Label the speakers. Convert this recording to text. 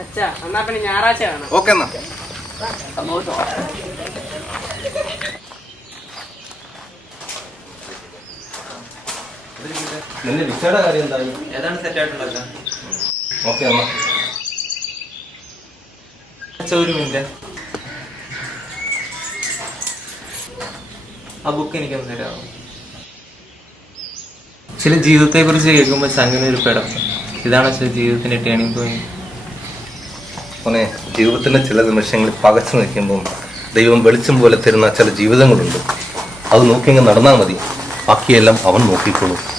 Speaker 1: അച്ഛാ എന്നാ പിന്നെ ഞായറാഴ്ച കാണാം.
Speaker 2: ഓക്കെ എന്നാ. നിന്റെ വിസയുടെ കാര്യം എന്തായാലും
Speaker 3: ഏതാണ് സെറ്റ് ആയിട്ടുണ്ടല്ലോ
Speaker 2: ഓക്കെ
Speaker 3: അമ്മ ഒരു മിനിറ്റ്. ആ ബുക്ക് എനിക്കൊന്ന് തരാമോ? ചില ജീവിതത്തെ കുറിച്ച് കേൾക്കുമ്പോൾ സംഗതി ഒരു പടം ഇതാണ് ജീവിതത്തിന്റെ ടേണിംഗ് പോയിന്റ്
Speaker 2: ജീവിതത്തിന്റെ ചില നിമിഷങ്ങളിൽ പകച്ചു നിൽക്കുമ്പോൾ ദൈവം വെളിച്ചം പോലെ തരുന്ന ചില ജീവിതങ്ങളുണ്ട്. അത് നോക്കി നടന്നാൽ മതി. ബാക്കിയെല്ലാം അവൻ നോക്കിക്കോളും.